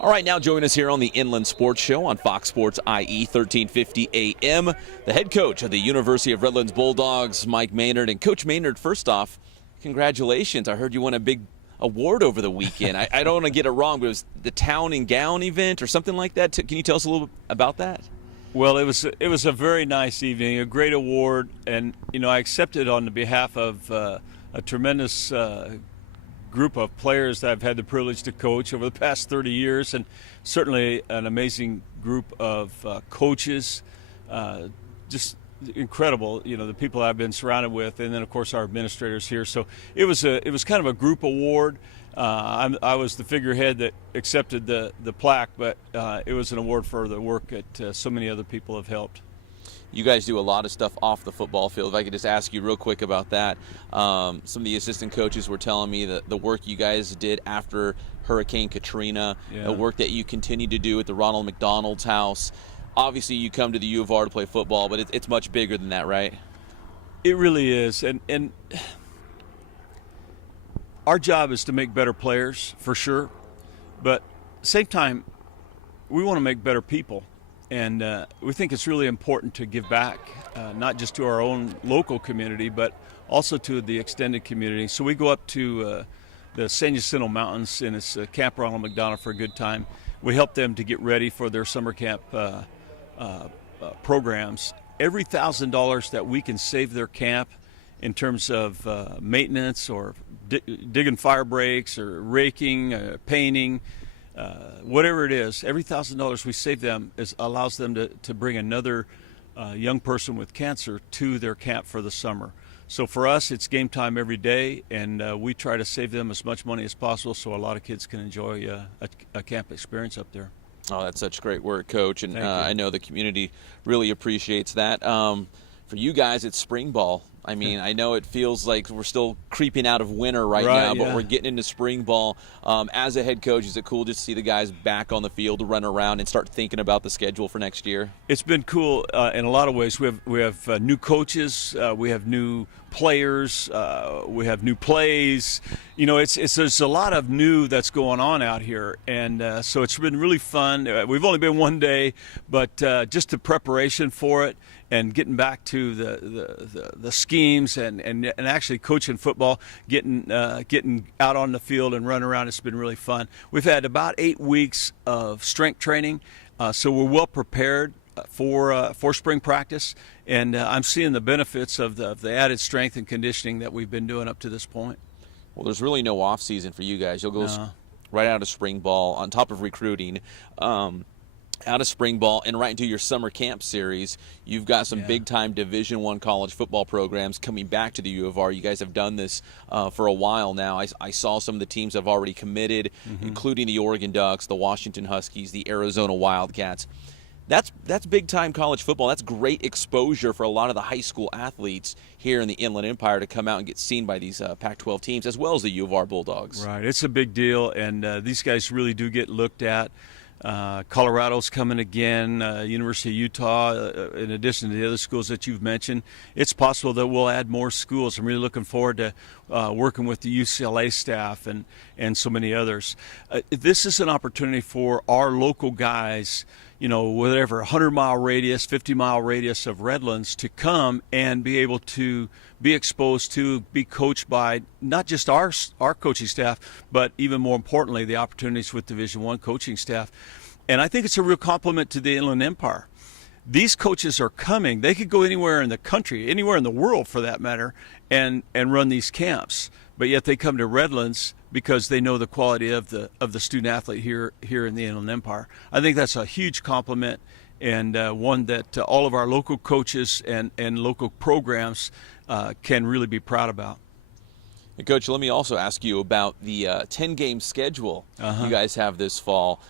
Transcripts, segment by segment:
All right, now join us here on the Inland Sports Show on Fox Sports IE 1350 AM. The head coach of the University of Redlands Bulldogs, Mike Maynard. And Coach Maynard, first off, congratulations. I heard you won a big award over the weekend. I don't want to get it wrong, but it was the Town and Gown event or something like that. Can you tell us a little bit about that? Well, it was a very nice evening, a great award, and I accepted on the behalf of a tremendous group of players that I've had the privilege to coach over the past 30 years, and certainly an amazing group of coaches, just incredible, the people I've been surrounded with, and then of course our administrators here. So it was kind of a group award. I was the figurehead that accepted the plaque, but it was an award for the work that so many other people have helped. You guys do a lot of stuff off the football field. If I could just ask you real quick about that. Some of the assistant coaches were telling me that the work you guys did after Hurricane Katrina, the work that you continue to do at the Ronald McDonald's house. Obviously, you come to the U of R to play football, but it's much bigger than that, right? It really is. And our job is to make better players, for sure. But at the same time, we want to make better people. And we think it's really important to give back, not just to our own local community, but also to the extended community. So we go up to the San Jacinto Mountains, and it's Camp Ronald McDonald for a good time. We help them to get ready for their summer camp programs. Every $1,000 that we can save their camp in terms of maintenance or digging fire breaks or raking, painting, whatever it is, every $1,000 we save them allows them to bring another young person with cancer to their camp for the summer. So for us, it's game time every day, and we try to save them as much money as possible so a lot of kids can enjoy a camp experience up there. Oh, that's such great work, Coach, and I know the community really appreciates that. For you guys, it's spring ball. I mean, I know it feels like we're still creeping out of winter right now, but we're getting into spring ball. As a head coach, is it cool just to see the guys back on the field to run around and start thinking about the schedule for next year? It's been cool in a lot of ways. We have new coaches, we have new players, we have new plays. There's a lot of new that's going on out here, and so it's been really fun. We've only been one day, but just the preparation for it and getting back to the schemes and actually coaching football, getting out on the field and running around. It's been really fun. We've had about 8 weeks of strength training, so we're well prepared for spring practice, and I'm seeing the benefits of the added strength and conditioning that we've been doing up to this point. Well, there's really no off season for you guys. You'll go right out of spring ball on top of recruiting. Out of spring ball and right into your summer camp series. You've got some big-time Division I college football programs coming back to the U of R. You guys have done this for a while now. I saw some of the teams have already committed, including the Oregon Ducks, the Washington Huskies, the Arizona Wildcats. That's big-time college football. That's great exposure for a lot of the high school athletes here in the Inland Empire to come out and get seen by these Pac-12 teams, as well as the U of R Bulldogs. Right. It's a big deal, and these guys really do get looked at. Colorado's coming again, University of Utah, in addition to the other schools that you've mentioned. It's possible that we'll add more schools. I'm really looking forward to working with the UCLA staff and so many others. This is an opportunity for our local guys, whatever, 100-mile radius, 50-mile radius of Redlands, to come and be able to be exposed to, be coached by not just our coaching staff, but even more importantly, the opportunities with Division I coaching staff. And I think it's a real compliment to the Inland Empire. These coaches are coming. They could go anywhere in the country, anywhere in the world for that matter, and run these camps. But yet they come to Redlands because they know the quality of the student athlete here in the Inland Empire. I think that's a huge compliment, and one that all of our local coaches and local programs can really be proud about. And Coach, let me also ask you about the 10-game schedule you guys have this fall.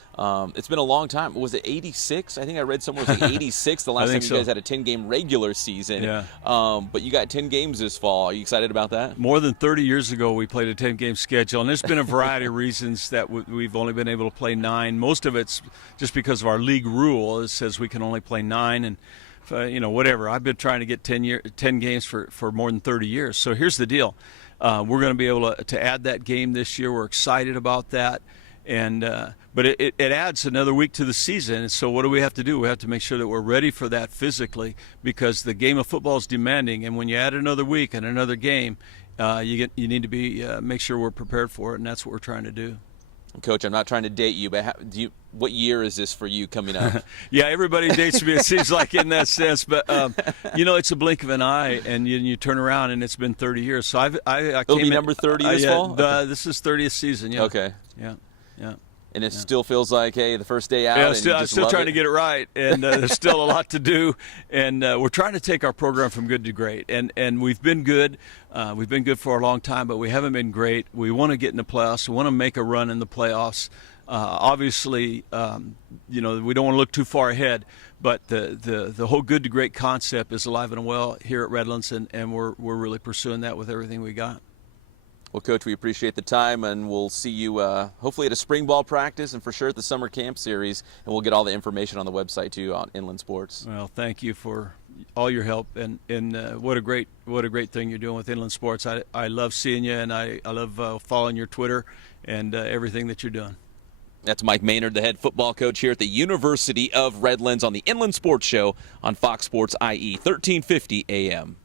It's been a long time. Was it 86? I think I read somewhere it was like 86 the last time you guys had a 10-game regular season. Yeah. But you got 10 games this fall. Are you excited about that? More than 30 years ago, we played a 10-game schedule, and there's been a variety of reasons that we've only been able to play 9. Most of it's just because of our league rule. It says we can only play 9, and whatever. I've been trying to get 10 games for more than 30 years. So here's the deal. We're going to be able to add that game this year. We're excited about that. But it adds another week to the season. And so what do we have to do? We have to make sure that we're ready for that physically, because the game of football is demanding. And when you add another week and another game, you need to be make sure we're prepared for it, and that's what we're trying to do. Coach, I'm not trying to date you, but what year is this for you coming up? Yeah, everybody dates me, it seems like, in that sense. But, it's a blink of an eye, and you turn around, and it's been 30 years. So It'll be number 30 this fall? This is 30th season, yeah. Okay. Yeah. And it still feels like, hey, the first day out. I'm still trying to get it right, and there's still a lot to do. And we're trying to take our program from good to great. And we've been good. We've been good for a long time, but we haven't been great. We want to get in the playoffs. We want to make a run in the playoffs. Obviously, we don't want to look too far ahead, but the whole good to great concept is alive and well here at Redlands, and we're really pursuing that with everything we got. Well, Coach, we appreciate the time, and we'll see you hopefully at a spring ball practice and for sure at the summer camp series, and we'll get all the information on the website too on Inland Sports. Well, thank you for all your help, and what a great thing you're doing with Inland Sports. I love seeing you, and I love following your Twitter and everything that you're doing. That's Mike Maynard, the head football coach here at the University of Redlands on the Inland Sports Show on Fox Sports IE 1350 AM.